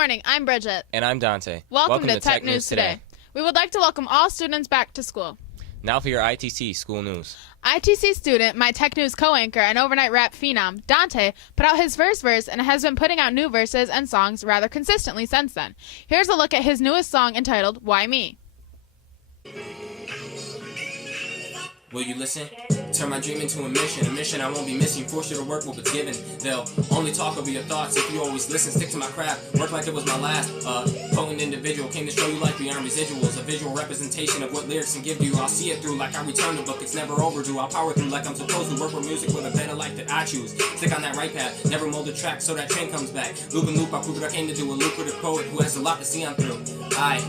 morning, I'm Bridget. And I'm Dante. Welcome to Tech News Today. We would like to welcome all students back to school. Now for your ITC school news. ITC student, my Tech News co-anchor, and overnight rap phenom, Dante, put out his first verse and has been putting out new verses and songs rather consistently since then. Here's a look at his newest song entitled, Why Me? Will you listen? Turn my dream into a mission I won't be missing. Force you to work what was given. They'll only talk over your thoughts if you always listen. Stick to my craft, work like it was my last. Potent individual came to show you life beyond residuals. A visual representation of what lyrics can give to you. I'll see it through like I return the book, it's never overdue. I'll power through like I'm supposed to. Work with music with a better life that I choose. Stick on that right path, never mold a track so that train comes back. Loop and loop, I prove what I came to do. A lucrative poet who has a lot to see on through. I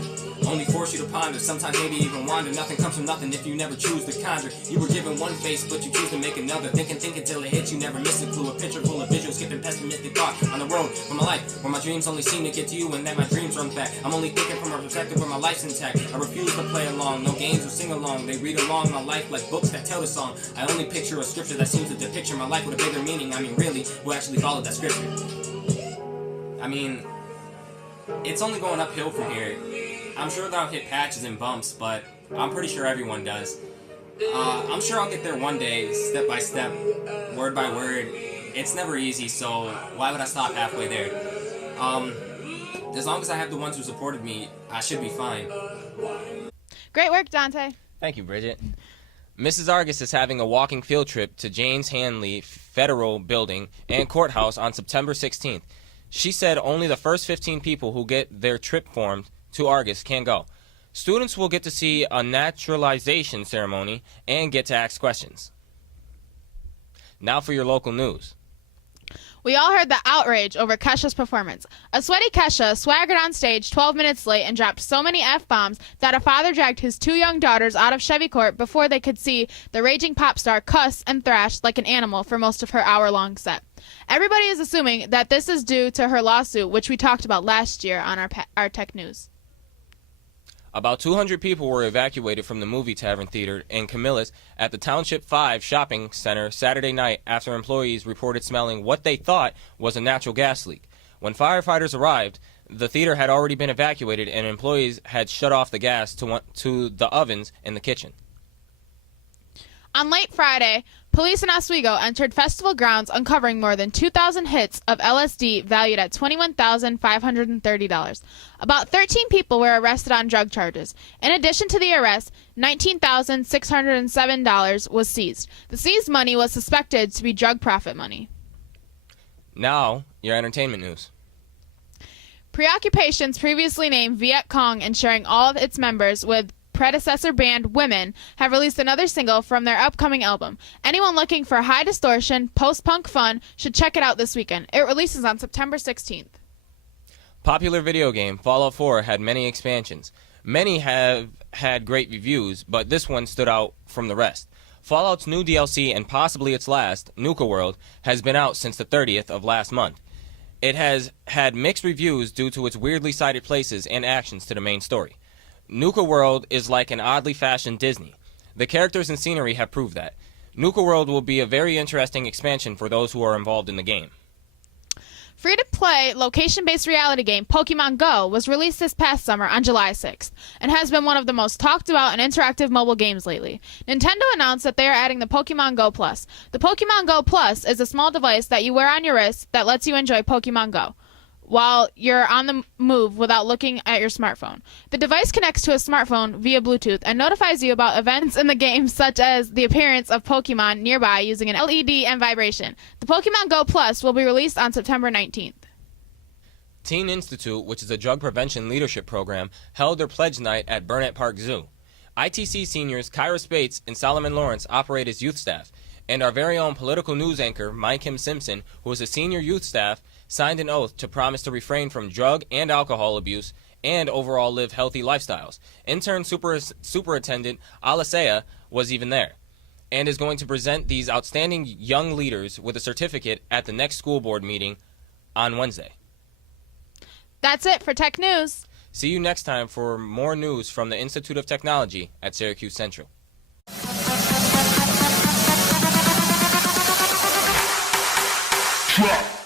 only force you to ponder, sometimes maybe even wander. Nothing comes from nothing if you never choose to conjure. You were given one face, but you choose to make another. Think until it hits you, never miss a clue. A picture full of visuals, skipping pessimistic thought. On the road for my life, where my dreams only seem to get to you, and that my dreams run back. I'm only thinking from a perspective where my life's intact. I refuse to play along, no games or sing along. They read along my life like books that tell the song. I only picture a scripture that seems to depict my life with a bigger meaning. I mean, really, who actually followed that scripture? I mean, it's only going uphill from here. I'm sure that I'll hit patches and bumps, but I'm pretty sure everyone does. I'm sure I'll get there one day, step by step, word by word. It's never easy, so why would I stop halfway there? As long as I have the ones who supported me, I should be fine. Great work, Dante. Thank you, Bridget. Mrs. Argus is having a walking field trip to James Hanley Federal Building and Courthouse on September 16th. She said only the first 15 people who get their trip formed to Argus can go. Students will get to see a naturalization ceremony and get to ask questions. Now for your local news. We all heard the outrage over Kesha's performance. A sweaty Kesha swaggered on stage 12 minutes late and dropped so many F-bombs that a father dragged his 2 young daughters out of Chevy Court before they could see the raging pop star cuss and thrash like an animal for most of her hour-long set. Everybody is assuming that this is due to her lawsuit, which we talked about last year on our Tech News. About 200 people were evacuated from the movie tavern theater in Camillus at the Township 5 shopping center Saturday night after employees reported smelling what they thought was a natural gas leak. When firefighters arrived, the theater had already been evacuated and employees had shut off the gas to the ovens in the kitchen. On late Friday, police in Oswego entered festival grounds uncovering more than 2,000 hits of LSD valued at $21,530. About 13 people were arrested on drug charges. In addition to the arrest, $19,607 was seized. The seized money was suspected to be drug profit money. Now, your entertainment news. Preoccupations, previously named Viet Cong and sharing all of its members with predecessor band Women, have released another single from their upcoming album. Anyone looking for high distortion, post-punk fun should check it out this weekend. It releases on September 16th. Popular video game Fallout 4 had many expansions. Many have had great reviews, but this one stood out from the rest. Fallout's new DLC and possibly its last, Nuka World, has been out since the 30th of last month. It has had mixed reviews due to its weirdly cited places and actions to the main story. Nuka World is like an oddly fashioned Disney. The characters and scenery have proved that. Nuka World will be a very interesting expansion for those who are involved in the game. Free-to-play, location-based reality game Pokemon Go was released this past summer on July 6th and has been one of the most talked about and interactive mobile games lately. Nintendo announced that they are adding the Pokemon Go Plus. The Pokemon Go Plus is a small device that you wear on your wrist that lets you enjoy Pokemon Go while you're on the move without looking at your smartphone. The device connects to a smartphone via Bluetooth and notifies you about events in the game, such as the appearance of Pokemon nearby using an LED and vibration. The Pokemon Go Plus will be released on September 19th. Teen Institute, which is a drug prevention leadership program, held their pledge night at Burnett Park Zoo. ITC seniors Kyra Spates and Solomon Lawrence operate as youth staff, and our very own political news anchor, Mike Kim Simpson, who is a senior youth staff, signed an oath to promise to refrain from drug and alcohol abuse and overall live healthy lifestyles. Intern Superintendent Alasea was even there and is going to present these outstanding young leaders with a certificate at the next school board meeting on Wednesday. That's it for Tech News. See you next time for more news from the Institute of Technology at Syracuse Central. Drop.